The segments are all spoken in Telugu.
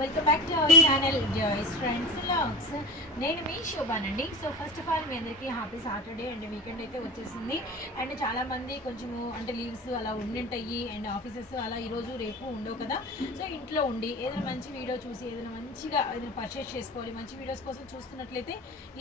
Welcome back to our channel joys friends vlogs నేను మీ శోభానండి. సో ఫస్ట్ ఆఫ్ ఆల్ మీ అందరికీ హ్యాపీ సాటర్డే అండ్ వీకెండ్ అయితే వచ్చేసింది. అండ్ చాలామంది కొంచెము అంటే లీవ్స్ అలా ఉండింటాయి అండ్ ఆఫీసెస్ అలా ఈరోజు రేపు ఉండవు కదా. సో ఇంట్లో ఉండి ఏదైనా మంచి వీడియో చూసి ఏదైనా మంచిగా ఏదైనా పర్చేస్ చేసుకోవాలి మంచి వీడియోస్ కోసం చూస్తున్నట్లయితే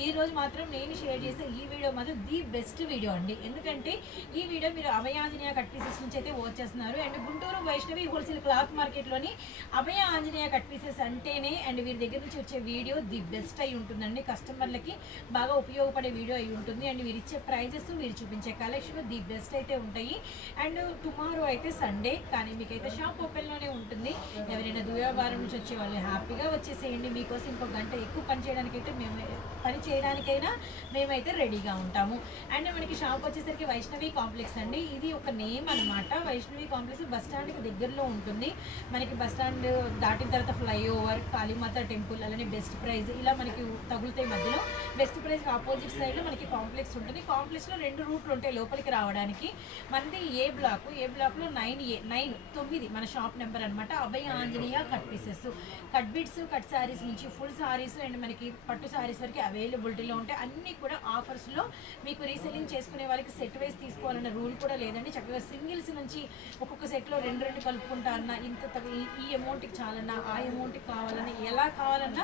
ఈ రోజు మాత్రం నేను షేర్ చేసే ఈ వీడియో మాత్రం ది బెస్ట్ వీడియో అండి. ఎందుకంటే ఈ వీడియో మీరు అభయ ఆంజనేయ కట్ పీసెస్ నుంచి అయితే వాచ్ చేస్తున్నారు. And Guntur Vaishnavi wholesale cloth మార్కెట్లోని Abhaya Anjaneya cut pieces అంటేనే అండ్ వీరి దగ్గర నుంచి వచ్చే వీడియో ది బెస్ట్ అయి ఉంటుందండి. కస్టమర్లకి బాగా ఉపయోగపడే వీడియో అయి ఉంటుంది. అండ్ వీరు ఇచ్చే ప్రైజెస్ వీరు చూపించే కలెక్షన్ ది బెస్ట్ అయితే ఉంటాయి. అండ్ టుమారో అయితే సండే కానీ మీకైతే షాప్ ఓపెన్లోనే ఉంటుంది. ఎవరైనా దూరవారం నుంచి వచ్చే వాళ్ళు హ్యాపీగా వచ్చేసేయండి. మీకోసం ఇంకో గంట ఎక్కువ పని చేయడానికైతే మేము పని చేయడానికైనా మేమైతే రెడీగా ఉంటాము. అండ్ మనకి షాప్ వచ్చేసరికి వైష్ణవి కాంప్లెక్స్ అండి. ఇది ఒక నేమ్ అన్నమాట. వైష్ణవి కాంప్లెక్స్ బస్ స్టాండ్కి దగ్గరలో ఉంటుంది. మనకి బస్ స్టాండ్ దాటిన తర్వాత ఫ్లైఓవర్ కాళీమాత టెంపుల్ అలానే బెస్ట్ ప్రైజ్ ఇలా మనకి తగులుతాయి మధ్యలో. బెస్ట్ ప్రైజ్ ఆపోజిట్ సైడ్లో మనకి కాంప్లెక్స్ ఉంటుంది. కాంప్లెక్స్లో రెండు రూట్లు ఉంటాయి లోపలికి రావడానికి. మనది ఏ బ్లాక్ ఏ బ్లాక్లో నైన్ ఏ నైన్ తొమ్మిది మన షాప్ నెంబర్ అనమాట Abhaya Anjaneya cut pieces cut bits cut saris నుంచి ఫుల్ శారీస్ అండ్ మనకి పట్టు శారీస్ వరకు అవైలబిలిటీలో ఉంటాయి. అన్నీ కూడా ఆఫర్స్లో మీకు రీసెల్లింగ్ చేసుకునే వాళ్ళకి సెట్ వైస్ తీసుకోవాలన్న రూల్ కూడా లేదండి. చక్కగా సింగిల్స్ నుంచి ఒక్కొక్క సెట్లో రెండు రెండు కలుపుకుంటా అన్న ఇంత ఈ- అమౌంట్కి చాలన్నా ఆ అమౌంట్కి కావాలన్నా ఎలా కావాలన్నా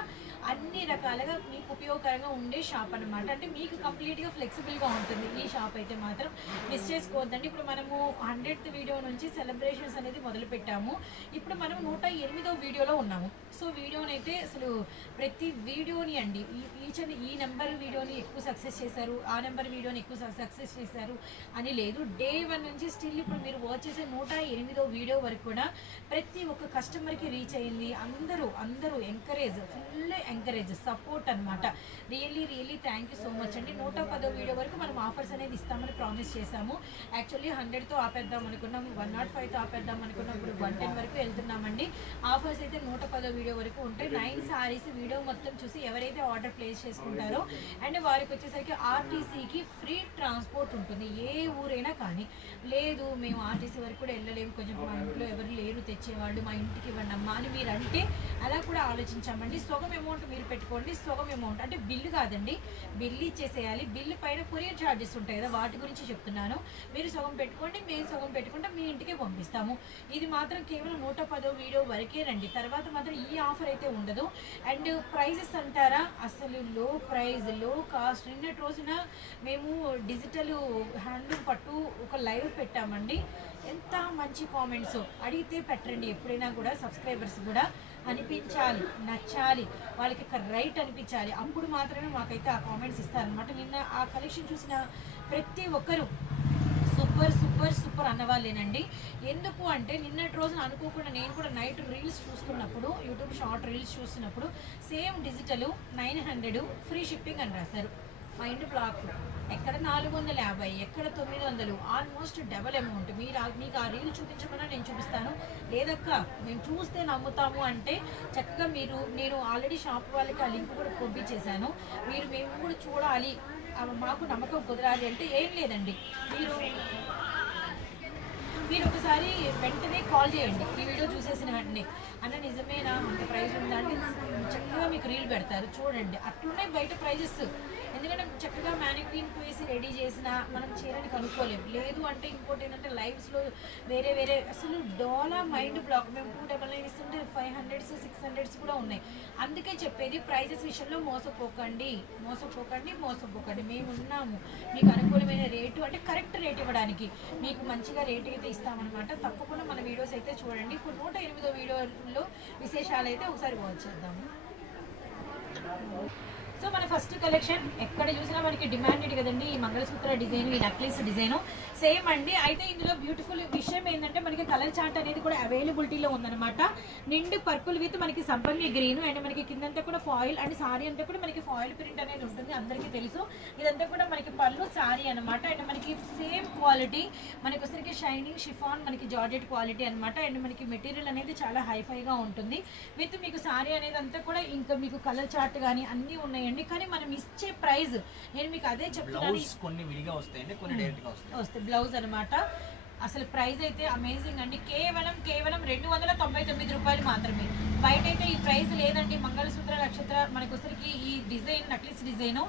అన్ని రకాలుగా మీకు ఉపయోగకరంగా ఉండే షాప్ అన్నమాట. అంటే మీకు కంప్లీట్గా ఫ్లెక్సిబుల్గా ఉంటుంది. ఈ షాప్ అయితే మాత్రం మిస్ చేసుకోవద్దండి. ఇప్పుడు మనము హండ్రెడ్త్ వీడియో నుంచి సెలబ్రేషన్స్ అనేది మొదలుపెట్టాము ఇప్పుడు మనం నూట ఎనిమిదో వీడియోలో ఉన్నాము. సో వీడియోని అయితే అసలు ప్రతి వీడియోని అండి ఈ ఈచ్ అండ్ ఈ నెంబర్ వీడియోని ఎక్కువ సక్సెస్ చేశారు ఆ నెంబర్ వీడియోని ఎక్కువ సక్సెస్ చేశారు అని లేదు. డే వన్ నుంచి స్టిల్ ఇప్పుడు మీరు వాచ్ చేసే నూట ఎనిమిదో వీడియో వరకు కూడా ప్రతి ఒక్క కస్టమర్కి రీచ్ అయింది. అందరూ అందరూ అందరూ ఎంకరేజ్ ఫుల్ ఎంకరేజ్ సపోర్ట్ అన్నమాట. Really really thank you so much అండి. నూట పదో వీడియో వరకు మనం ఆఫర్స్ అనేది ఇస్తామని ప్రామిస్ చేశాము. యాక్చువల్లీ హండ్రెడ్తో ఆపేద్దాం అనుకున్నాం వన్ నాట్ ఫైవ్తో ఆపేద్దాం అనుకున్నాం ఇప్పుడు వన్ టెన్ వరకు వెళ్తున్నామండి. ఆఫర్స్ అయితే నూట పదో వీడియో వరకు ఉంటాయి. నైన్ సారీస్ వీడియో మొత్తం చూసి ఎవరైతే ఆర్డర్ ప్లేస్ చేసుకుంటారో అండ్ వారికి వచ్చేసరికి ఆర్టీసీకి ఫ్రీ ట్రాన్స్పోర్ట్ ఉంటుంది. ఏ ఊరైనా కానీ. లేదు మేము ఆర్టీసీ వరకు కూడా వెళ్ళలేము. కొంచెం మా ఇంట్లో ఎవరు లేరు తెచ్చేవాళ్ళు మా ఇంటికి ఇవ్వండి అమ్మా అని మీరు అంటే అలా కూడా ఆలోచించామండి. సగం అమౌంట్ మీరు పెట్టుకోండి. సగం అమౌంట్ అంటే బిల్లు కాదండి. బిల్లు ఇచ్చేసేయాలి. బిల్లు పైన కొరియర్ ఛార్జెస్ ఉంటాయి కదా వాటి గురించి చెప్తున్నాను. మీరు సగం పెట్టుకోండి మేము సగం పెట్టుకుంటే మీ ఇంటికే పంపిస్తాము. ఇది మాత్రం కేవలం నూట పదో వీడియో వరకే రండి. తర్వాత మాత్రం ఈ ఆఫర్ అయితే ఉండదు. అండ్ ప్రైజెస్ అంటారా? అసలు లో ప్రైజ్లో కాస్ట్. నిన్నటి రోజున మేము డిజిటల్ హ్యాండ్లూమ్ పట్టు ఒక లైవ్ పెట్టామండి. ఎంత మంచి కామెంట్స్. అడిగితే పెట్టండి ఎప్పుడైనా కూడా సబ్స్క్రైబర్స్ కూడా. అనిపించాలి నచ్చాలి వాళ్ళకి రైట్ అనిపించాలి. అప్పుడు మాత్రమే మాకైతే ఆ కామెంట్స్ ఇస్తారనమాట నిన్న ఆ కలెక్షన్ చూసిన ప్రతి ఒక్కరు సూపర్ సూపర్ సూపర్ అన్నవాళ్ళేనండి. ఎందుకు అంటే నిన్నటి రోజున అనుకోకుండా నేను కూడా నైట్ రీల్స్ చూస్తున్నప్పుడు యూట్యూబ్ షార్ట్ రీల్స్ చూస్తున్నప్పుడు same digital nine hundred free shipping అని రాశారు. మైండ్ బ్లాక్ ఎక్కడ నాలుగు వందల యాభై ఎక్కడ తొమ్మిది వందలు ఆల్మోస్ట్ డబల్ అమౌంట్ మీరు మీకు ఆ రీల్ చూపించమన్నా నేను చూపిస్తాను. లేదక్క మేము చూస్తే నమ్ముతాము అంటే చక్కగా మీరు నేను ఆల్రెడీ షాప్ వాళ్ళకి ఆ లింక్ కూడా పంపించేశాను. మీరు మేము కూడా చూడాలి. మాకు నమ్మకం కుదరాలి అంటే ఏం లేదండి. మీరు మీరు ఒకసారి వెంటనే కాల్ చేయండి. ఈ వీడియో చూసేసిన వెంటనే. అన్న నిజమేనా అంత ప్రైస్ ఉందా అంటే చక్కగా మీకు రీల్ పెడతారు. చూడండి అట్లనే బయట ప్రైజెస్. ఎందుకంటే చక్కగా మ్యానిక్వీన్ వేసి రెడీ చేసిన మనం చీరని కనుక్కోలేము లేదు అంటే ఇంకోటి ఏంటంటే లైవ్స్లో వేరే వేరే అసలు డోలా మైండ్ బ్లాక్. మేము టూ డబల్ నైన్ ఇస్తుంటే ఫైవ్ హండ్రెడ్స్ సిక్స్ హండ్రెడ్స్ కూడా ఉన్నాయి. అందుకే చెప్పేది ప్రైజెస్ విషయంలో మోసపోకండి. మోసపోకండి మోసపోకండి. మేము ఉన్నాము. మీకు అనుకూలమైన రేటు అంటే కరెక్ట్ రేట్ ఇవ్వడానికి. మీకు మంచిగా రేట్ అయితే చేస్తామన్నమాట. తప్పకుండా మన వీడియోస్ అయితే చూడండి. ఇప్పుడు నూట ఎనిమిదో వీడియోలో విశేషాలు అయితే ఒకసారి వాచ్ చేద్దాము. సో మన ఫస్ట్ కలెక్షన్ ఎక్కడ చూసినా మనకి డిమాండెడ్ కదండి. ఈ మంగళసూత్ర డిజైన్ ఈ నక్లీస్ డిజైన్. సేమ్ అండి. అయితే ఇందులో బ్యూటిఫుల్ విషయం ఏంటంటే మనకి కలర్ చార్ట్ అనేది కూడా అవైలబిలిటీలో ఉందన్నమాట. నిండు పర్పుల్ విత్ మనకి సంపల్లి గ్రీన్ అండ్ మనకి కిందంతా కూడా ఫాయిల్ అండ్ సారీ అంతా కూడా మనకి ఫాయిల్ ప్రింట్ అనేది ఉంటుంది. అందరికీ తెలుసు. ఇదంతా కూడా మనకి పళ్ళు సారీ అన్నమాట. అండ్ మనకి సేమ్ క్వాలిటీ మనకి వచ్చరికి షైనింగ్ షిఫాన్ మనకి జార్జెట్ క్వాలిటీ అన్నమాట. అండ్ మనకి మెటీరియల్ అనేది చాలా హైఫైగా ఉంటుంది. విత్ మీకు సారీ అనేది అంతా కూడా ఇంకా మీకు కలర్ చార్ట్ కానీ అన్నీ ఉన్నాయండి కానీ మనం ఇచ్చే ప్రైస్ నేను మీకు అదే చెప్తున్నాను. బ్లౌజ్ కొన్ని విడిగా వస్తాయండి కొన్ని డైరెక్ట్గా వస్తాయి వస్తుంది బ్లౌజ్ అనమాట అసలు ప్రైస్ అయితే అమేజింగ్ అండి. కేవలం కేవలం రెండు వందల తొంభై తొమ్మిది రూపాయలు మాత్రమే. బయట అయితే ఈ ప్రైస్ లేదండి. మంగళసూత్ర నక్షత్ర మనకు ఈ డిజైన్ నక్లిస్ డిజైన్.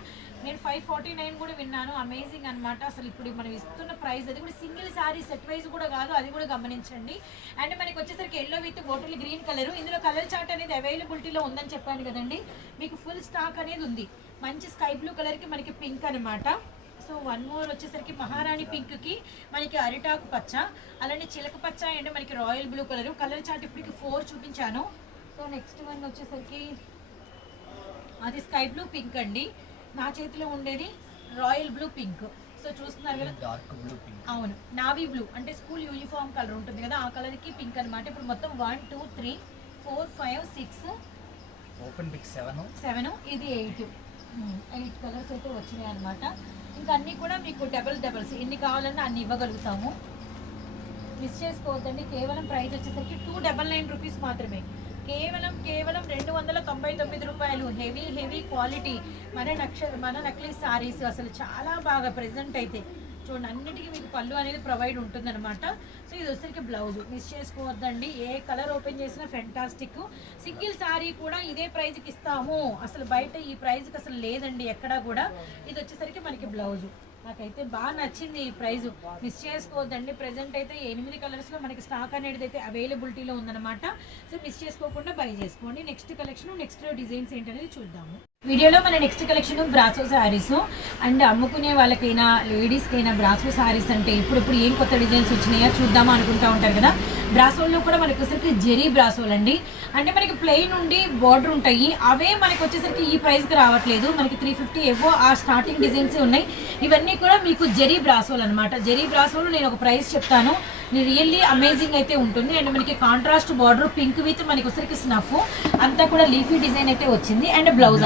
నేను ఫైవ్ ఫార్టీ నైన్ కూడా విన్నాను. అమేజింగ్ అనమాట అసలు ఇప్పుడు మనం ఇస్తున్న ప్రైస్ అది కూడా సింగిల్ సారీ సెట్ వైజ్ కూడా కాదు. అది కూడా గమనించండి. అండ్ మనకి వచ్చేసరికి yellow with bottle green colour ఇందులో కలర్ చార్ట్ అనేది అవైలబిలిటీలో ఉందని చెప్పాను కదండి. మీకు ఫుల్ స్టాక్ అనేది ఉంది. మంచి స్కై బ్లూ కలర్కి మనకి పింక్ అనమాట సో వన్ మోర్ వచ్చేసరికి మహారాణి పింక్కి మనకి అరిటాకు పచ్చ. అలానే చిలక పచ్చ అండ్ మనకి royal blue colour colour chart ఇప్పటికి ఫోర్ చూపించాను. సో నెక్స్ట్ వన్ వచ్చేసరికి అది స్కై బ్లూ పింక్ అండి. నా చేతిలో ఉండేది రాయల్ బ్లూ పింక్. సో చూస్తున్నారు కదా? Dark blue pink. అవును. Navy blue. అంటే స్కూల్ యూనిఫామ్ కలర్ ఉంటుంది కదా ఆ కలర్కి పింక్ అనమాట ఇప్పుడు మొత్తం one two three four five six open pick seven seven ఇది ఎయిట్ ఎయిట్ కలర్స్ అయితే వచ్చినాయి అనమాట ఇంకా అన్నీ కూడా మీకు డబల్ డబల్స్ ఎన్ని కావాలన్నా అన్ని ఇవ్వగలుగుతాము. మిస్ చేసుకోవద్దండి. కేవలం ప్రైస్ వచ్చేసరికి టూ డబల్ నైన్ రూపీస్ మాత్రమే. కేవలం కేవలం రెండు వందల తొంభై తొమ్మిది రూపాయలు. Heavy heavy quality. మన నక్ష మన నక్లీ సారీస్ అసలు చాలా బాగా ప్రజెంట్ అయితే. చూడండి అన్నిటికీ మీకు పళ్ళు అనేది ప్రొవైడ్ ఉంటుందన్నమాట. సో ఇది వచ్చరికి బ్లౌజ్ మిస్ చేసుకోవద్దండి. ఏ కలర్ ఓపెన్ చేసినా ఫెంటాస్టిక్ సింగిల్ సారీ కూడా ఇదే ప్రైజ్కి ఇస్తాము. అసలు బయట ఈ ప్రైజ్కి అసలు లేదండి ఎక్కడా కూడా. ఇది వచ్చేసరికి మనకి బ్లౌజు నాకైతే బాగా నచ్చింది ఈ ప్రైజ్. మిస్ చేసుకోవద్దండి. ప్రెసెంట్ అయితే ఎనిమిది కలర్స్లో మనకి స్టాక్ అనేది అయితే అవైలబిలిటీలో ఉందన్నమాట. సో మిస్ చేసుకోకుండా బై చేసుకోండి. నెక్స్ట్ కలెక్షన్ నెక్స్ట్ డిజైన్స్ ఏంటనేది చూద్దాము. వీడియోలో మన next collection brasso saris and అమ్ముకునే వాళ్ళకైనా లేడీస్కైనా బ్రాసో శారీస్ అంటే ఇప్పుడు ఇప్పుడు ఏం కొత్త డిజైన్స్ వచ్చినాయో చూద్దామా అనుకుంటా ఉంటారు కదా. బ్రాసోల్లో కూడా మనకు వచ్చేసరికి జెరీ బ్రాసోలు అండి అంటే మనకి ప్లెయిన్ ఉండి బార్డర్ ఉంటాయి. అవే మనకి వచ్చేసరికి ఈ ప్రైస్కి రావట్లేదు. మనకి త్రీ ఫిఫ్టీ ఎవో ఆ స్టార్టింగ్ డిజైన్స్ ఉన్నాయి. ఇవన్నీ కూడా మీకు జెరీ బ్రాసోలు అనమాట జెరీ బ్రాసోలు నేను ఒక ప్రైస్ చెప్తాను. రియల్లీ అమేజింగ్ అయితే ఉంటుంది. అండ్ మనకి కాంట్రాస్ట్ బార్డర్ పింక్ విత్ మనకి వచ్చరికి స్నఫ్ అంతా కూడా లీఫీ డిజైన్ అయితే వచ్చింది. అండ్ బ్లౌజ్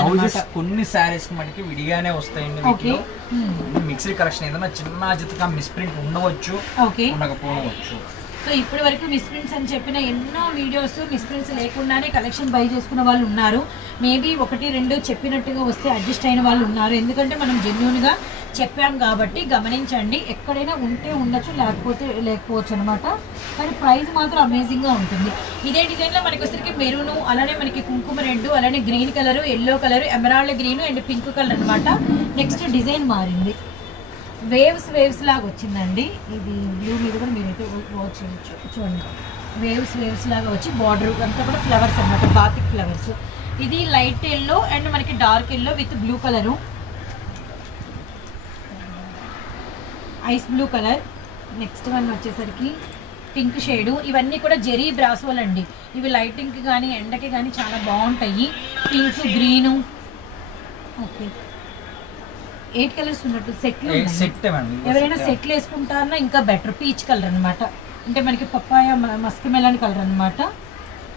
కొన్ని శారీస్ మనకి విడిగానే వస్తాయండి ఓకే వీటిలో మిక్సీ కలెక్షన్ ఏదైనా చిన్న చిత్తగా మిస్ప్రింట్ ఉండవచ్చు ఓకే ఉండకపోవచ్చు. సో ఇప్పటి వరకు మిస్ప్రింట్స్ అని చెప్పిన ఎన్నో వీడియోస్ మిస్ప్రింట్స్ లేకుండానే కలెక్షన్ బై చేసుకున్న వాళ్ళు ఉన్నారు. మేబీ ఒకటి రెండు చెప్పినట్టుగా వస్తే అడ్జస్ట్ అయిన వాళ్ళు ఉన్నారు. ఎందుకంటే మనం జెన్యున్గా చెప్పాం కాబట్టి గమనించండి ఎక్కడైనా ఉంటే ఉండొచ్చు లేకపోతే లేకపోవచ్చు అనమాట కానీ ప్రైస్ మాత్రం అమేజింగ్గా ఉంటుంది. ఇదే డిజైన్లో మనకి వచ్చరికి మెరూను అలానే మనకి కుంకుమ రెడ్ అలానే green colour yellow colour emerald green and pink colour అనమాట నెక్స్ట్ డిజైన్ మారింది. వేవ్స్ వేవ్స్ లాగా వచ్చిందండి. ఇది వ్యూ మీద కూడా మీరైతే వాచ్ చేయొచ్చు. చూడండి. వేవ్స్ వేవ్స్ లాగా వచ్చి బార్డర్ అంతా కూడా ఫ్లవర్స్ అన్నమాట. బాతిక్ ఫ్లవర్స్ ఇది లైట్ ఎల్లో అండ్ మనకి dark yellow with blue colour ice blue colour. Next one వచ్చేసరికి పింక్ షేడు. ఇవన్నీ కూడా జెరీ బ్రాసోల్ అండి. ఇవి లైటింగ్కి కానీ ఎండకి కానీ చాలా బాగుంటాయి. Pink green. Okay. Eight colours ఉన్నట్టు సెట్లు ఎవరైనా సెట్లు వేసుకుంటారన్నా ఇంకా బెటర్. పీచ్ కలర్ అన్నమాట. అంటే మనకి పప్పాయ మస్క్ మెలాన్ కలర్ అన్నమాట.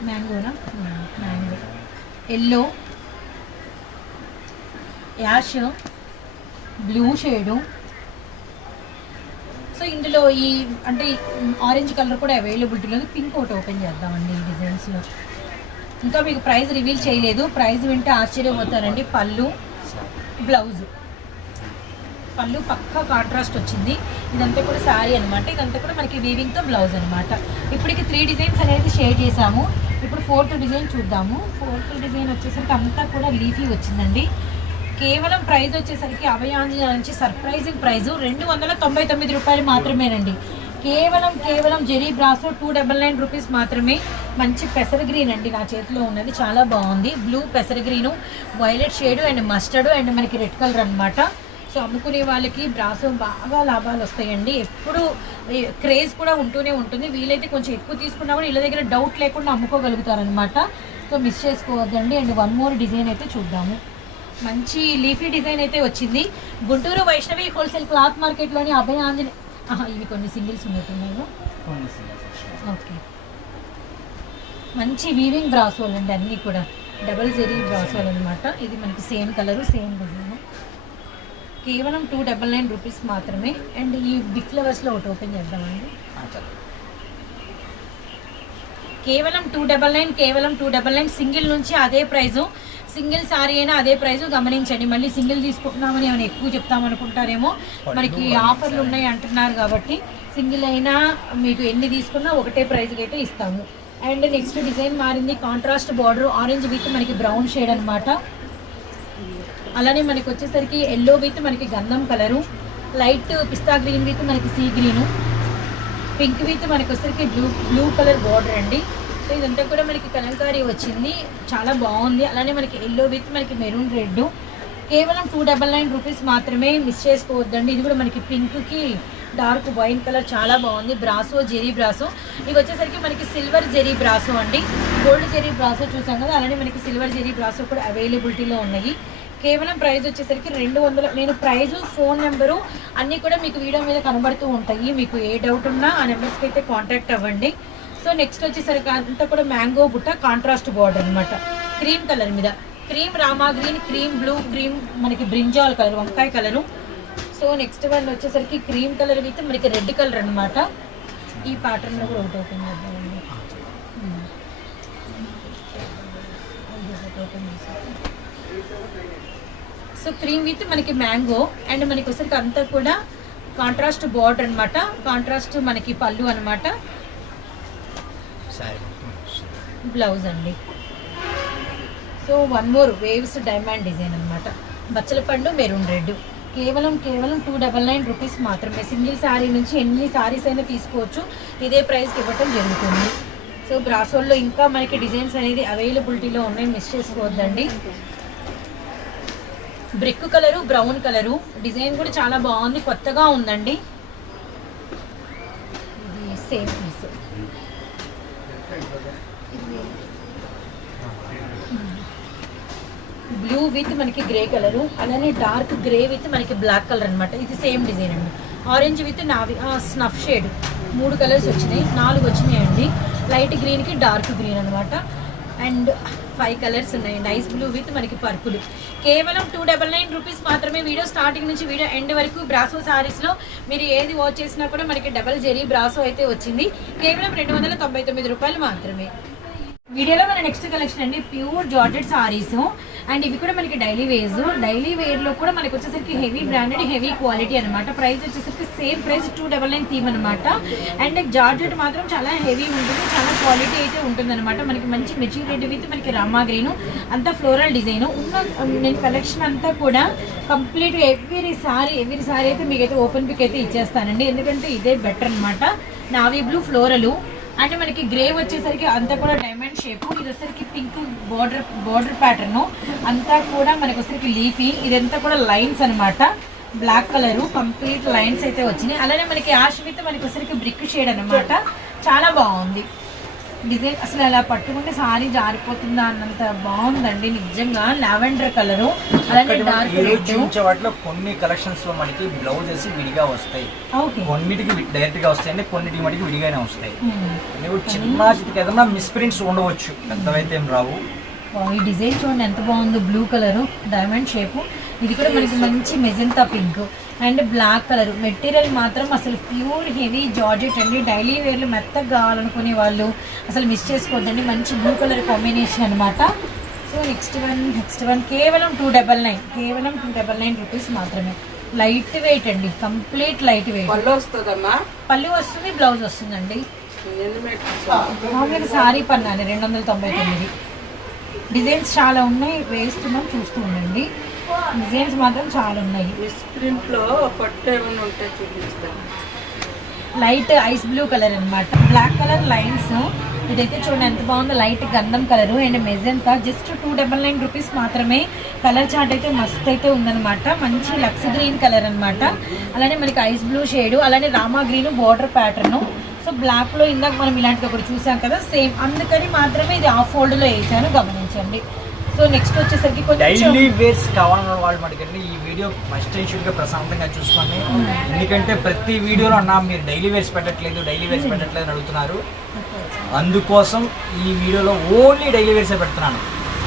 మ్యాంగోనా mango. Yellow. Ash. Blue shade. So ఇందులో ఈ అంటే ఆరెంజ్ కలర్ కూడా అవైలబిలిటీలో ఉంది పింక్ ఒకటి ఓపెన్ చేద్దామండి ఈ డిజైన్స్లో ఇంకా మీకు ప్రైస్ రివీల్ చేయలేదు. ప్రైస్ వింటే ఆశ్చర్యపోతారండి. పళ్ళు బ్లౌజ్ పళ్ళు పక్కా కాంట్రాస్ట్ వచ్చింది. ఇదంతా కూడా శారీ అనమాట ఇదంతా కూడా మనకి వీవింగ్తో బ్లౌజ్ అనమాట ఇప్పటికి త్రీ డిజైన్స్ అనేది షేర్ చేసాము ఇప్పుడు ఫోర్త్ డిజైన్ చూద్దాము. ఫోర్త్ డిజైన్ వచ్చేసరికి అంతా కూడా లీఫీ వచ్చిందండి. కేవలం ప్రైస్ వచ్చేసరికి అభయాంజన నుంచి సర్ప్రైజింగ్ ప్రైస్ రెండు వందల తొంభై తొమ్మిది రూపాయలు మాత్రమేనండి. కేవలం కేవలం zari brasso two double nine rupees మాత్రమే. మంచి పెసర గ్రీన్ అండి నా చేతిలో ఉన్నది. చాలా బాగుంది. బ్లూ పెసర green violet shade and mustard and మనకి రెడ్ కలర్ అనమాట సో అమ్ముకునే వాళ్ళకి బ్రాసో బాగా లాభాలు వస్తాయండి. ఎప్పుడు క్రేజ్ కూడా ఉంటూనే ఉంటుంది. వీలైతే కొంచెం ఎక్కువ తీసుకున్నా కూడా వీళ్ళ దగ్గర డౌట్ లేకుండా అమ్ముకోగలుగుతారనమాట సో మిస్ చేసుకోవద్దండి. అండ్ వన్ మోర్ డిజైన్ అయితే చూద్దాము. మంచి లీఫీ డిజైన్ అయితే వచ్చింది. గుంటూరు వైష్ణవి హోల్సేల్ క్లాత్ మార్కెట్లోని అభయ ఆంజనే ఇవి కొన్ని సింగిల్స్ ఉన్నట్టున్నాయి ఓకే. మంచి వీవింగ్ బ్రాసోల్ అండి అన్నీ కూడా. డబల్ జెరీ బ్రాసోల్ అనమాట ఇది మనకి సేమ్ కలరు సేమ్ డిజైన్ కేవలం టూ డబల్ నైన్ రూపీస్ మాత్రమే. అండ్ ఈ బిగ్ ఫ్లవర్స్లో ఒకటి ఓపెన్ చేద్దామండి. కేవలం టూ డబల్ నైన్ కేవలం టూ డబల్ నైన్ సింగిల్ నుంచి అదే ప్రైజు. సింగిల్ సారీ అయినా అదే ప్రైజు గమనించండి. మళ్ళీ సింగిల్ తీసుకుంటున్నామని ఏమైనా ఎక్కువ చెప్తామనుకుంటారేమో మనకి ఆఫర్లు ఉన్నాయి అంటున్నారు కాబట్టి సింగిల్ అయినా మీకు ఎన్ని తీసుకున్నా ఒకటే ప్రైస్కి అయితే ఇస్తాము. అండ్ నెక్స్ట్ డిజైన్ మారింది. కాంట్రాస్ట్ బార్డర్ ఆరెంజ్ విత్ మనకి బ్రౌన్ షేడ్ అన్నమాట. అలానే మనకి వచ్చేసరికి ఎల్లో విత్ మనకి గంధం colour. Light pista green with మనకి సీ గ్రీను. పింక్ విత్ మనకి వచ్చేసరికి బ్లూ బ్లూ కలర్ బార్డర్ అండి. సో ఇదంతా కూడా మనకి కలంకారీ వచ్చింది. చాలా బాగుంది. అలానే మనకి ఎల్లో విత్ మనకి మెరూన్ రెడ్ కేవలం టూ డబల్ నైన్ రూపీస్ మాత్రమే మిస్ చేసుకోవద్దండి. ఇది కూడా మనకి పింక్కి డార్క్ వైన్ కలర్ చాలా బాగుంది. బ్రాసో జెరీ బ్రాసో ఇవి వచ్చేసరికి మనకి సిల్వర్ జెరీ బ్రాసో అండి. గోల్డ్ జెరీ బ్రాసో చూసాం కదా అలానే మనకి సిల్వర్ జెరీ బ్రాసో కూడా అవైలబిలిటీలో ఉన్నాయి. కేవలం ప్రైస్ వచ్చేసరికి రెండు వందల నేను ప్రైజు ఫోన్ నెంబరు అన్నీ కూడా మీకు వీడియో మీద కనబడుతూ ఉంటాయి. మీకు ఏ డౌట్ ఉన్నా ఆ నెంబర్స్కి అయితే కాంటాక్ట్ అవ్వండి. సో నెక్స్ట్ వచ్చేసరికి అంతా కూడా మ్యాంగో బుట్ట కాంట్రాస్ట్ బార్డర్ అనమాట క్రీమ్ కలర్ మీద. Cream Rama green cream blue cream మనకి బ్రింజాల్ కలర్ వంకాయ కలరు. సో నెక్స్ట్ వన్ వచ్చేసరికి క్రీమ్ కలర్ విత్ మనకి రెడ్ కలర్ అనమాట ఈ ప్యాటర్న్లో కూడా ఒకటి ఓపెన్ చేద్దామండి సో క్రీమ్ విత్ మనకి మ్యాంగో అండ్ మనకి వచ్చరికి అంతా కూడా కాంట్రాస్ట్ బార్డర్ అనమాట కాంట్రాస్ట్ మనకి పళ్ళు అనమాట బ్లౌజ్ అండి. So one more waves diamond design అనమాట బచ్చలపండు మెరూన్ రెడ్. కేవలం కేవలం టూ డబల్ నైన్ రూపీస్ మాత్రమే. సింగిల్ శారీ నుంచి ఎన్ని శారీస్ అయినా తీసుకోవచ్చు. ఇదే ప్రైస్కి ఇవ్వటం జరుగుతుంది. సో బ్రాసోల్లో ఇంకా మనకి డిజైన్స్ అనేది అవైలబిలిటీలో ఉన్నాయి. మిస్ చేసుకోవద్దండి. Brick colour brown colour design కూడా చాలా బాగుంది. కొత్తగా ఉందండి. సేమ్ బ్లూ విత్ మనకి గ్రే కలర్ అలానే డార్క్ గ్రే విత్ మనకి బ్లాక్ కలర్ అన్నమాట. ఇది సేమ్ డిజైన్ అండి. Orange with navy snuff shade మూడు కలర్స్ వచ్చినాయి. నాలుగు వచ్చినాయండి. లైట్ గ్రీన్కి డార్క్ గ్రీన్ అనమాట అండ్ ఫైవ్ కలర్స్ ఉన్నాయి. నైస్ బ్లూ విత్ మనకి పర్పుల్ కేవలం టూ డబల్ నైన్ రూపీస్ మాత్రమే వీడియో స్టార్టింగ్ నుంచి వీడియో ఎండ్ వరకు బ్రాసో సారీస్లో మీరు ఏది వాచ్ చేసినా కూడా మనకి డబల్ జెరీ బ్రాసో అయితే వచ్చింది. కేవలం రెండు వందల తొంభై తొమ్మిది రూపాయలు మాత్రమే. వీడియోలో మన నెక్స్ట్ కలెక్షన్ అండి ప్యూర్ జార్జెట్ సారీస్ అండ్ ఇవి కూడా మనకి డైలీ వేర్స్ డైలీ వేర్లో కూడా మనకి వచ్చేసరికి హెవీ బ్రాండెడ్ హెవీ క్వాలిటీ అనమాట ప్రైస్ వచ్చేసరికి same price two double nine theme అనమాట అండ్ జార్జెట్ మాత్రం చాలా హెవీ ఉంటుంది చాలా క్వాలిటీ అయితే ఉంటుంది అనమాట మనకి మంచి మెచ్యూరిటీ విత్ మనకి రామా గ్రీన్ అంతా ఫ్లోరల్ డిజైన్ ఉన్న um, నేను కలెక్షన్ అంతా కూడా complete every sari every sari అయితే మీకైతే ఓపెన్ పిక్ అయితే ఇచ్చేస్తానండి. ఎందుకంటే ఇదే బెటర్ అనమాట నావీ బ్లూ ఫ్లోరలు అంటే మనకి గ్రే వచ్చేసరికి అంతా కూడా డైమండ్ షేప్ ఇది వచ్చేసరికి పింక్ బార్డర్ బార్డర్ ప్యాటర్న్ అంతా కూడా మనకి వచ్చేసరికి లీఫీ ఇదంతా కూడా లైన్స్ అన్నమాట. బ్లాక్ కలర్ కంప్లీట్ లైన్స్ అయితే వచ్చినాయి. అలానే మనకి యాష్ మనకి వచ్చేసరికి బ్రిక్ షేడ్ అన్నమాట. చాలా బాగుంది. డిజైన్ అసలు అలా పట్టుకుంటే సారీ జారిపోతుందా అన్నంత బాగుందండి నిజంగా. లావెండర్ కలరు డార్క్ చూపించే వాటిలో కొన్ని కలెక్షన్స్లో మనకి బ్లౌజెస్ విడిగా వస్తాయి. కొన్నిటికి డైరెక్ట్గా వస్తాయి అంటే కొన్నిటికి మనకి విడిగానే వస్తాయి. చిన్న చితికి ఏదైనా మిస్ప్రింట్స్ ఉండవచ్చు. పెద్దవైతే ఏం రావు. ఈ డిజైన్ చూడండి ఎంత బాగుందో. బ్లూ కలర్ డైమండ్ షేప్ ఇది కూడా మనకి మంచి magenta pink. And black colour. Material మాత్రం అసలు ప్యూర్ హెవీ జార్జెట్ అండి. డైలీ వేర్లు మెత్తగా కావాలనుకునే వాళ్ళు అసలు మిస్ చేసుకోవద్దండి. మంచి బ్లూ కలర్ కాంబినేషన్ అనమాట so next one next one కేవలం టూ డబల్ నైన్ కేవలం టూ డబల్ నైన్ రూపీస్ మాత్రమే. లైట్ వెయిట్ అండి. కంప్లీట్ లైట్ వెయిట్ పళ్ళు వస్తుందమ్మా? పళ్ళు వస్తుంది బ్లౌజ్ వస్తుందండి. మామూలుగా సారీ పన్నాను రెండు వందల తొంభై తొమ్మిది. డిజైన్స్ చాలా ఉన్నాయి. వేస్తున్నాం చూస్తూ ఉండండి. డిజైన్స్ మాత్రం చాలా ఉన్నాయి. మిస్ ప్రింట్లో పట్టు ఏమైనా ఉంటే చూపిస్తాను. లైట్ ఐస్ బ్లూ కలర్ అన్నమాట. Black colour lines. ఇదైతే చూడండి ఎంత బాగుందో. లైట్ గంధం colour and magenta. Just two double nine rupees మాత్రమే. కలర్ చార్ట్ అయితే మస్త్ అయితే ఉందన్నమాట. మంచి లక్స్ గ్రీన్ కలర్ అన్నమాట. అలానే మనకి ఐస్ బ్లూ షేడ్ అలానే Rama green border pattern. So బ్లాక్లో ఇందాక మనం ఇలాంటిది ఒకటి చూసాం కదా సేమ్. అందుకని మాత్రమే ఇది ఆఫ్ ఫోల్డ్లో వేసాను. గమనించండి. సో నెక్స్ట్ వచ్చేసరికి కొంచెం డైలీ వేర్స్ కావాలన్న వాళ్ళు మనకండి ఈ వీడియో మస్ట్గా ప్రశాంతంగా చూసుకోండి. ఎందుకంటే ప్రతి వీడియోలో అన్నా మీరు డైలీ వేర్స్ పెట్టట్లేదు డైలీ వేర్స్ పెట్టట్లేదు అని అడుగుతున్నారు. అందుకోసం ఈ వీడియోలో ఓన్లీ డైలీ వేర్సే పెడుతున్నాను.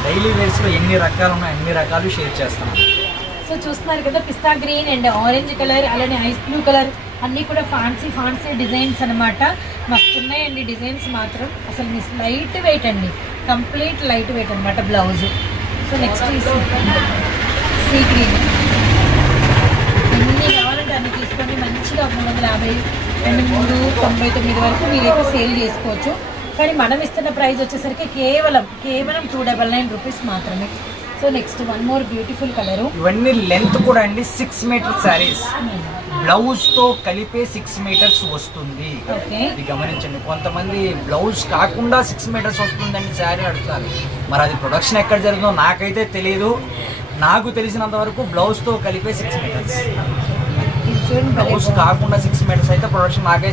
డైలీ వేర్స్లో ఎన్ని రకాలు ఉన్నాయో అన్ని రకాలు షేర్ చేస్తున్నాను. సో చూస్తున్నారు కదా pista green and orange colour అలానే ఐస్ బ్లూ కలర్ అన్నీ కూడా ఫాన్సీ ఫాన్సీ డిజైన్స్ అనమాట మస్తు ఉన్నాయండి డిజైన్స్ మాత్రం. అసలు మిస్ లైట్ వెయిట్ అండి. కంప్లీట్ లైట్ వెయిట్ అనమాట blouse. So next sea green ఎన్ని కావాలంటే అన్ని తీసుకోండి మంచిగా మూడు వందల యాభై అండ్ మూడు తొంభై తొమ్మిది వరకు మీరైతే సేల్ చేసుకోవచ్చు. కానీ మనం ఇస్తున్న ప్రైస్ వచ్చేసరికి కేవలం కేవలం టూ డబల్ నైన్ రూపీస్ మాత్రమే. So next one more beautiful colour. ఇవన్నీ లెంత్ కూడా అండి సిక్స్ మీటర్ శారీస్. బ్లౌజ్తో కలిపే సిక్స్ మీటర్స్ వస్తుంది. ఇది గమనించండి కొంతమంది బ్లౌజ్ కాకుండా సిక్స్ మీటర్స్ వస్తుందండి శారీ అడుగుతారు. మరి అది ప్రొడక్షన్ ఎక్కడ జరుగుతుందో నాకైతే తెలియదు నాకు తెలిసినంత వరకు బ్లౌజ్తో కలిపే సిక్స్ మీటర్స్ బ్లౌజ్ కాకుండా సిక్స్ మీటర్స్ అయితే ప్రొడక్షన్ నాకే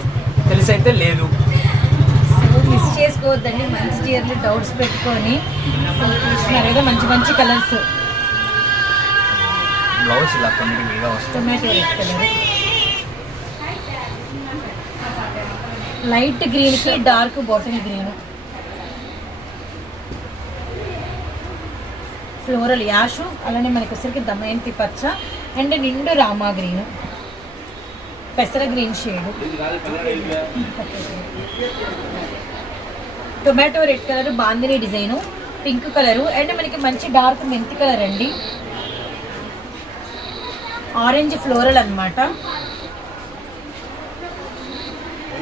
తెలిసి అయితే లేదు మిస్ చేసుకోవద్దండి మంచి చీరలు డౌట్స్ పెట్టుకొని. చూస్తున్నారు కదా మంచి మంచి కలర్స్ బ్లౌజ్ ఇలా కొన్ని మీద వస్తుంది టొమాటో రెడ్ కలర్ లైట్ గ్రీన్కి dark bottle green. Floral ash అలానే మనకి వచ్చరికి దమయంతి పచ్చ అండ్ నిండు రామా గ్రీన్. పెసర green shade. Tomato red colour bandhani design pink colour and మనకి మంచి డార్క్ మెంతి కలర్ అండి. ఆరెంజ్ ఫ్లోరల్ అన్నమాట.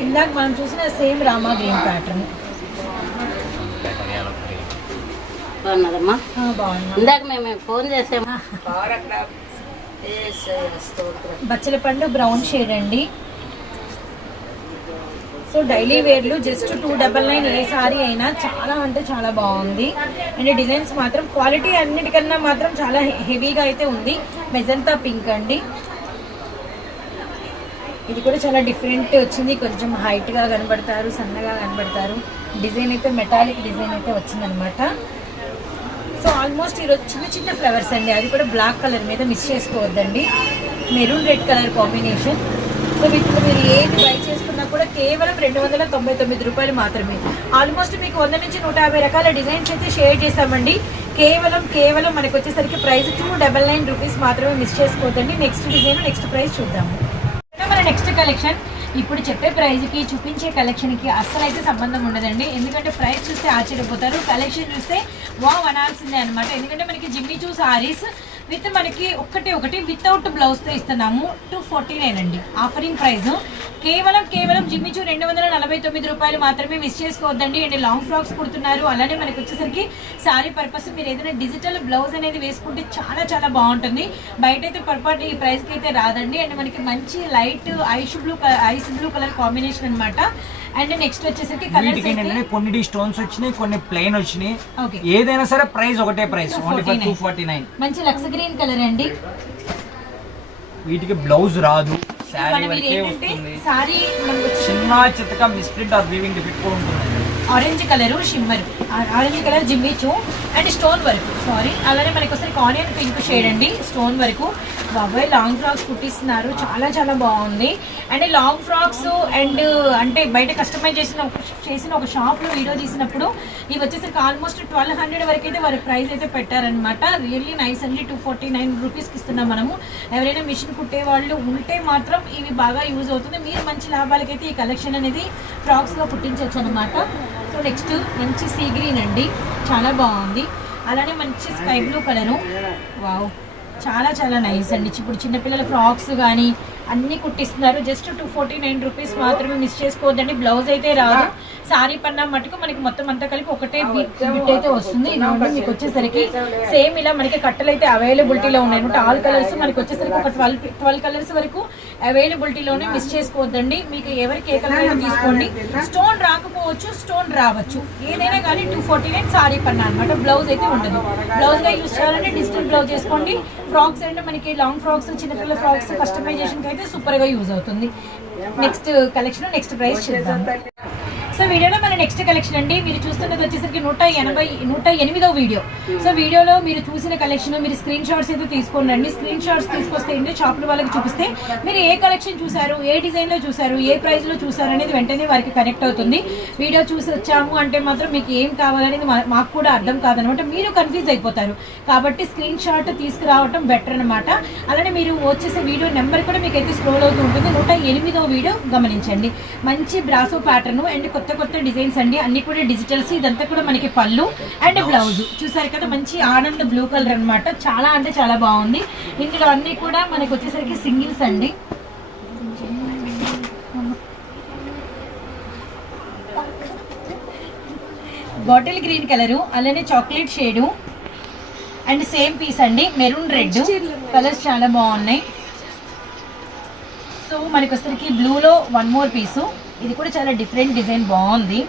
ఇందాక మనం చూసిన సేమ్ రామా గ్రీన్ ప్యాటర్న్. బాగున్నదమ్మా? బాగుంది ఇందాక మేము ఫోన్ చేసాము? బచ్చల పండు బ్రౌన్ షేడ్ అండి. సో డైలీ వేర్లు జస్ట్ టూ డబల్ నైన్ ఏ సారీ అయినా చాలా అంటే చాలా బాగుంది. అండ్ డిజైన్స్ మాత్రం క్వాలిటీ అన్నిటికన్నా మాత్రం చాలా హెవీగా అయితే ఉంది. మెజంతా పింక్ అండి. ఇది కూడా చాలా డిఫరెంట్ వచ్చింది. కొంచెం హైట్గా కనబడతారు సన్నగా కనబడతారు. డిజైన్ అయితే మెటాలిక్ డిజైన్ అయితే వచ్చిందనమాట. సో ఆల్మోస్ట్ ఈరోజు చిన్న చిన్న ఫ్లవర్స్ అండి. అది కూడా బ్లాక్ కలర్ మీద మిస్ చేసుకోవద్దండి. Maroon red colour combination. So వీటిలో మీరు ఏది బై కూడా కేవలం రెండు వందల తొంభై తొమ్మిది రూపాయలు మాత్రమే. ఆల్మోస్ట్ మీకు వంద నుంచి నూట యాభై రకాల డిజైన్స్ అయితే షేర్ చేస్తామండి కేవలం కేవలం మనకు వచ్చేసరికి price two double nine rupees మాత్రమే మిస్ చేసుకోవద్దండి. నెక్స్ట్ డిజైన్ నెక్స్ట్ ప్రైస్ చూద్దాము. మన నెక్స్ట్ కలెక్షన్ ఇప్పుడు చెప్పే ప్రైజ్కి చూపించే కలెక్షన్కి అస్సలు అయితే సంబంధం ఉండదండి. ఎందుకంటే ప్రైస్ చూస్తే ఆశ్చర్యపోతారు. కలెక్షన్ చూస్తే వావ్ అనాల్సిందే అనమాట ఎందుకంటే మనకి జిమ్మి చూ సారీస్ విత్ మనకి ఒకటి ఒకటి వితౌట్ బ్లౌజ్తో ఇస్తున్నాము. టూ ఫార్టీ నైన్ అండి. ఆఫరింగ్ ప్రైస్ కేవలం కేవలం జిమ్మిచూ రెండు వందల నలభై తొమ్మిది రూపాయలు మాత్రమే మిస్ చేసుకోవద్దండి. అండ్ లాంగ్ ఫ్రాక్స్ కుడుతున్నారు. అలానే మనకి వచ్చేసరికి సారీ పర్పస్ మీరు ఏదైనా డిజిటల్ బ్లౌజ్ అనేది వేసుకుంటే చాలా చాలా బాగుంటుంది. బయట అయితే పొరపాటు ఈ ప్రైస్కి అయితే రాదండి. అండ్ మనకి మంచి light ice blue ice blue colour combination అనమాట అండ్ నెక్స్ట్ వచ్చేసరికి వీటికి ఏంటంటే కొన్ని స్టోన్స్ వచ్చినాయి కొన్ని ప్లెయిన్ వచ్చినాయి. ఏదైనా సరే ప్రైస్ ఒకటే price only for two 249. Forty nine మంచి లక్స్ గ్రీన్ కలర్ అండి. వీటికి బ్లౌజ్ రాదు సారీ చిన్న చిత్తక మిస్ప్రింట్ ఆర్ వీవింగ్ డిఫెక్ట్ ఉంటుంది orange colour shimmer orange colour Jimmy Choo and stone వరకు. సారీ అలానే మనకి ఒకసారి ఆనియన్ పింక్ షేడ్ అండి స్టోన్ వరకు. బాబాయ్ లాంగ్ ఫ్రాక్స్ కుట్టిస్తున్నారు. చాలా చాలా బాగుంది. అండ్ లాంగ్ ఫ్రాక్స్ అండ్ అంటే బయట కస్టమైజ్ చేసిన ఒక- చేసిన ఒక షాప్లో వీడియో తీసినప్పుడు ఇవి వచ్చేసరికి ఆల్మోస్ట్ ట్వెల్వ్ హండ్రెడ్ వరకు అయితే వారి ప్రైస్ అయితే పెట్టారనమాట రియల్లీ నైస్ అండి. టూ ఫార్టీ నైన్ రూపీస్కి ఇస్తున్నాం మనము. ఎవరైనా మిషన్ కుట్టే వాళ్ళు ఉంటే మాత్రం ఇవి బాగా యూజ్ అవుతుంది. మీరు మంచి లాభాలకైతే ఈ కలెక్షన్ అనేది ఫ్రాక్స్లో కుట్టించవచ్చు అనమాట సో నెక్స్ట్ మంచి సీ గ్రీన్ అండి. చాలా బాగుంది. అలానే మంచి స్కై బ్లూ కలరు. వావ్. చాలా చాలా నైస్ అండి. ఇప్పుడు చిన్నపిల్లల ఫ్రాక్స్ కానీ అన్నీ కుట్టిస్తున్నారు. Just two forty nine rupees మాత్రమే మిస్ చేసుకోవద్దండి. బ్లౌజ్ అయితే రాదు. సారీ పన్నా మటుకు మనకి మొత్తం అంతా కలిపి ఒకటే బిట్ అయితే వస్తుంది. ఇది మీకు వచ్చేసరికి సేమ్ ఇలా మనకి కట్టలు అయితే అవైలబిలిటీలో ఉన్నాయి. అనమాట ఆల్ కలర్స్ మనకి వచ్చేసరికి ఒక ట్వెల్వ్ ట్వెల్వ్ కలర్స్ వరకు అవైలబిలిటీలోనే మిస్ చేసుకోవద్దండి. మీకు ఎవరికి ఏ కలర్ తీసుకోండి. స్టోన్ రాకపోవచ్చు స్టోన్ రావచ్చు. ఏదైనా కానీ టూ ఫార్టీ నైన్ సారీ పన్నా అనమాట బ్లౌజ్ అయితే ఉండదు. బ్లౌజ్గా యూస్ చేయాలంటే డిజిటల్ బ్లౌజ్ చేసుకోండి ఫ్రాక్స్ అంటే మనకి లాంగ్ ఫ్రాక్స్ చిన్నపిల్లల ఫ్రాక్స్ కస్టమైజేషన్ అయితే సూపర్గా యూజ్ అవుతుంది. నెక్స్ట్ కలెక్షన్ నెక్స్ట్ ప్రైస్ చూద్దాం. సో వీడియోలో మన నెక్స్ట్ కలెక్షన్ అండి. మీరు చూస్తున్నది వచ్చేసరికి నూట ఎనభై నూట ఎనిమిదో వీడియో. సో వీడియోలో మీరు చూసిన కలెక్షన్ మీరు స్క్రీన్ షాట్స్ అయితే తీసుకోండి. అండి స్క్రీన్ షాట్స్ తీసుకొస్తే అండి షాపుల వాళ్ళకి చూపిస్తే మీరు ఏ కలెక్షన్ చూసారు ఏ డిజైన్లో చూసారు ఏ ప్రైస్లో చూసారు అనేది వెంటనే వారికి కనెక్ట్ అవుతుంది. వీడియో చూసి వచ్చాము అంటే మాత్రం మీకు ఏం కావాలనేది మా- మాకు కూడా అర్థం కాదనమాట. మీరు కన్ఫ్యూజ్ అయిపోతారు. కాబట్టి స్క్రీన్ షాట్ తీసుకురావటం బెటర్ అనమాట అలానే మీరు వచ్చేసే వీడియో నెంబర్ కూడా మీకు అయితే స్క్రోల్ అవుతూ ఉంటుంది. నూట ఎనిమిదో వీడియో గమనించండి. మంచి బ్రాసో ప్యాటర్ను అండ్ కొత్త కొత్త కొత్త డిజైన్స్ అండి. అన్ని కూడా డిజిటల్స్. ఇదంతా కూడా మనకి పళ్ళు అండ్ బ్లౌజ్. చూసారు కదా మంచి ఆనంద్ బ్లూ కలర్ అనమాట చాలా అంటే చాలా బాగుంది. ఇందులో అన్ని కూడా మనకి వచ్చేసరికి సింగిల్స్ అండి. బాటిల్ గ్రీన్ కలరు అలానే chocolate shade and same piece అండి. Maroon red. కలర్స్ చాలా బాగున్నాయి. సో మనకి వచ్చరికి బ్లూలో వన్ మోర్ పీసు. ఇది కూడా చాలా డిఫరెంట్ డిజైన్ బాగుంది.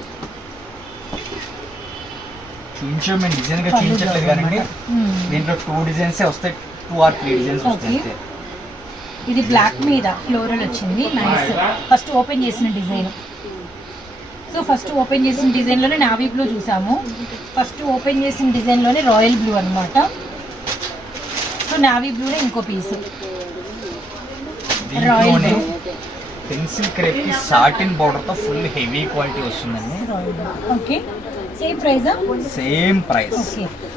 చూపించాం మేము డిజైన్గా పళ్ళు చూపించట్లేదు బ్లౌజ్ కానీ మ్మ్. దీంట్లో టూ డిజైన్స్ వస్తాయి టూ ఆర్ త్రీ డిజైన్స్ వస్తాయి Okay. అంతే. ఇది బ్లాక్ మీద ఫ్లోరల్ వచ్చింది. నైస్ ఫస్ట్ ఓపెన్ చేసిన డిజైన్ సో ఫస్ట్ ఓపెన్ చేసిన డిజైన్లోనే నావీ బ్లూ చూసాము. ఫస్ట్ ఓపెన్ చేసిన డిజైన్లోనే రాయల్ బ్లూ అనమాట సో నావీ బ్లూలో ఇంకో పీస్ రాయల్ బ్లూ పెన్సిల్ క్రేప్కి సాటిన్ బోర్డర్తో ఫుల్ హెవీ క్వాలిటీ వస్తుందండి. ఓకే. సేమ్ ప్రైజా సేమ్ ప్రైస్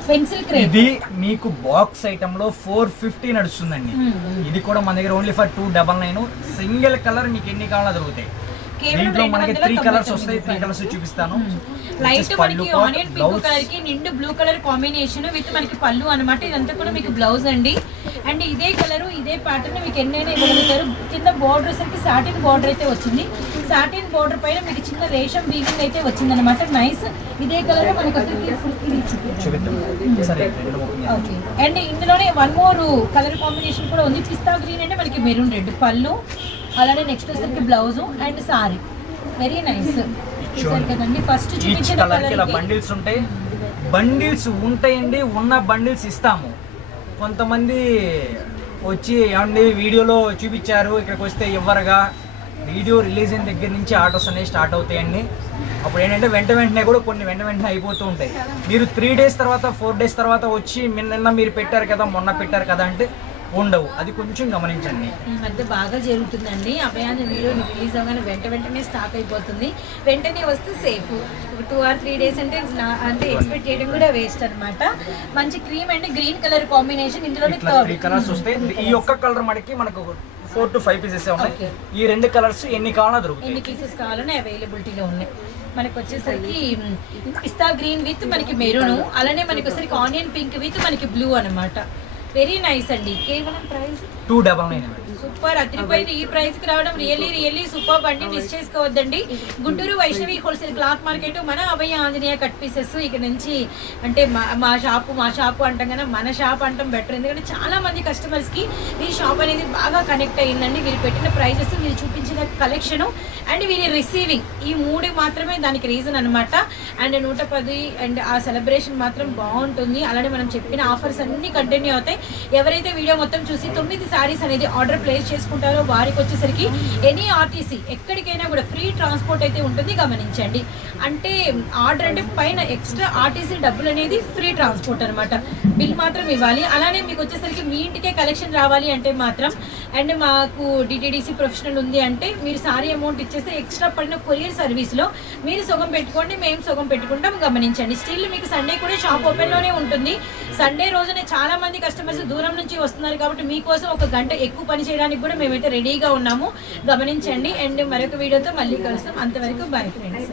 పెన్సిల్ క్రేప్ ఇది మీకు బాక్స్ ఐటమ్లో ఫోర్ ఫిఫ్టీ నడుస్తుందండి. ఇది కూడా మన దగ్గర only for two double nine single colour మీకు ఎన్ని కావాలో దొరుకుతాయి దీంట్లో మనకి త్రీ కలర్స్ వస్తాయి త్రీ కలర్స్ చూపిస్తాను. లైట్ మనకి ఆనియన్ పింక్. కలర్కి నిండు బ్లూ కలర్ కాంబినేషన్ విత్ మనకి పళ్ళు అనమాట ఇదంతా కూడా మీకు బ్లౌజ్ అండి. అండ్ ఇదే కలర్ ఇదే ప్యాటర్న్ మీకు ఎన్నైనా ఇవ్వగలుగుతారు. కింద బార్డర్ సరికి సాటిన్ బార్డర్ అయితే వచ్చింది. సాటిన్ బార్డర్ పైన మీకు చిన్న రేషం వీవింగ్ అయితే వచ్చింది అనమాట నైస్ ఇదే కలర్ మనకి. ఓకే అండ్ ఇందులోనే వన్ మోర్ కలర్ కాంబినేషన్ కూడా ఉంది. పిస్తా గ్రీన్ అంటే మనకి మెరూన్ రెడ్ పళ్ళు అలానే నెక్స్ట్ వచ్చేసరికి blouse and sari. Very nice కదండి ఫస్ట్ చూపించిన బండిల్స్ ఉంటాయి. బండిల్స్ ఉంటాయండి ఉన్న బండిల్స్ ఇస్తాము. కొంతమంది వచ్చి ఏమండి వీడియోలో చూపించారు ఇక్కడికి వస్తే ఇవ్వరుగా. వీడియో రిలీజ్ అయిన దగ్గర నుంచి ఆర్డర్స్ అనేవి స్టార్ట్ అవుతాయండి. అప్పుడు ఏంటంటే వెంట వెంటనే కూడా కొన్ని వెంట వెంటనే అయిపోతూ ఉంటాయి. మీరు త్రీ డేస్ తర్వాత ఫోర్ డేస్ తర్వాత వచ్చి నిన్న మీరు పెట్టారు కదా మొన్న పెట్టారు కదా అంటే ఉండవు. అది కొంచెం గమనించండి. ఈ మధ్య బాగా జరుగుతుందండి. అభయాన్ని వీడియో రిలీజ్ అవ్వగానే వెంట వెంటనే స్టాక్ అయిపోతుంది. వెంటనే వస్తే safe. Two or three days అంటే అంటే ఎక్స్పెక్ట్ చేయడం కూడా వేస్ట్ అన్నమాట. మంచి cream and green colour combination three colours వస్తాయి ఈ ఒక్క కలర్ మనకి మనకు ఫోర్ టు ఫైవ్ పీసెస్ ఉన్నాయి. ఈ రెండు కలర్స్ ఎన్ని కావాలో దొరుకుతాయి. ఎన్ని పీసెస్ కావాలని అవైలబిలిటీలో ఉన్నాయి. మనకి వచ్చేసరికి పిస్తా గ్రీన్ విత్ మనకి మెరూన్ అలానే మనకి వచ్చేసరికి ఆనియన్ పింక్ విత్ మనకి బ్లూ అన్నమాట. వెరీ నైస్ అండి. కేవలం price? Two double nine super. అదిరిపోయింది. ఈ ప్రైస్కి రావడం రియల్లీ రియల్లీ సూపర్. బండి మిస్ చేసుకోవద్దండి. Guntur Vaishnavi wholesale cloth market మన అభయ ఆంజనేయ కట్ పీసెస్ ఇక్కడ నుంచి అంటే మా మా షాపు మా షాపు అంటాం కదా మన షాప్ అంటాం బెటర్. ఎందుకంటే చాలా మంది కస్టమర్స్కి ఈ షాప్ అనేది బాగా కనెక్ట్ అయ్యిందండి. వీరు పెట్టిన ప్రైజెస్ వీరు చూపించిన కలెక్షన్ అండ్ వీరి రిసీవింగ్ ఈ మూడు మాత్రమే దానికి రీజన్ అనమాట అండ్ నూట పది అండ్ ఆ సెలబ్రేషన్ మాత్రం బాగుంటుంది. అలానే మనం చెప్పిన ఆఫర్స్ అన్ని కంటిన్యూ అవుతాయి. ఎవరైతే వీడియో మొత్తం చూసి తొమ్మిది సారీస్ అనేది ఆర్డర్ ప్లేస్ చేసుకుంటారో వారికి వచ్చేసరికి ఎనీ ఆర్టీసీ ఎక్కడికైనా కూడా ఫ్రీ ట్రాన్స్పోర్ట్ అయితే ఉంటుంది గమనించండి. అంటే ఆర్డర్ అంటే పైన ఎక్స్ట్రా ఆర్టీసీ డబ్బులు అనేది ఫ్రీ ట్రాన్స్పోర్ట్ అనమాట బిల్ మాత్రం ఇవ్వాలి. అలానే మీకు వచ్చేసరికి మీ ఇంటికే కలెక్షన్ రావాలి అంటే మాత్రం అండ్ మాకు డిటీడీసీ ప్రొఫెషనల్ ఉంది అంటే మీరు సారీ అమౌంట్ ఇచ్చేస్తే ఎక్స్ట్రా పడిన కొరియర్ సర్వీస్లో మీరు సగం పెట్టుకోండి మేము సగం పెట్టుకుంటాం గమనించండి. స్టిల్ మీకు సండే కూడా షాప్ ఓపెన్లోనే ఉంటుంది. సండే రోజునే చాలా మంది కస్టమర్స్ దూరం నుంచి వస్తున్నారు కాబట్టి మీకోసం ఒక గంట ఎక్కువ పని చేయడం చేయడానికి కూడా మేమైతే రెడీగా ఉన్నాము. గమనించండి. అండ్ మరొక వీడియోతో మళ్ళీ కలుస్తాం. అంతవరకు బై ఫ్రెండ్స్